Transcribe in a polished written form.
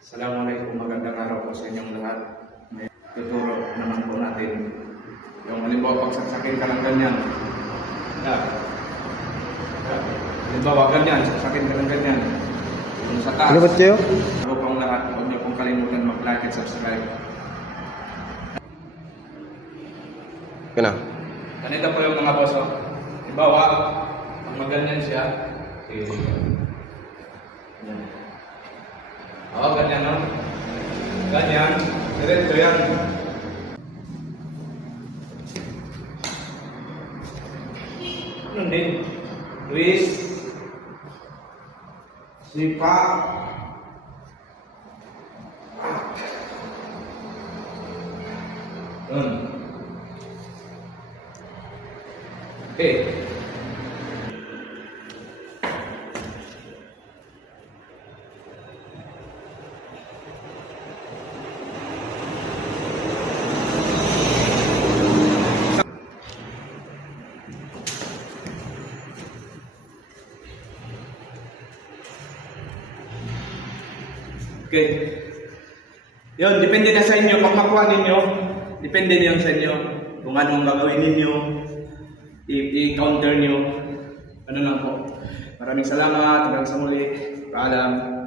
Assalamualaikum, magandang araw po sa inyong lahat. Tuturo naman po natin yung halimbawa pag saksakin ka ng ganyan. Halimbawa ganyan, saksakin ka ng ganyan. Yung sa taas. Ano ba kayo? Bago pong lahat, huwag niyo pong kalimutan mag-like at subscribe. Kena. Ganito po yung mga boss. Halimbawa, pag maganyan siya, ganyan no? Ganyan, diretso yan. Ano din? Twist. Sipa. Okay. Okay. Yun, depende na sa inyo. Pag makuha ninyo, depende na yun sa inyo. Kung anong gagawin ninyo, i-counter nyo. Ano lang po. Maraming salamat. Hanggang sa muli. Paalam.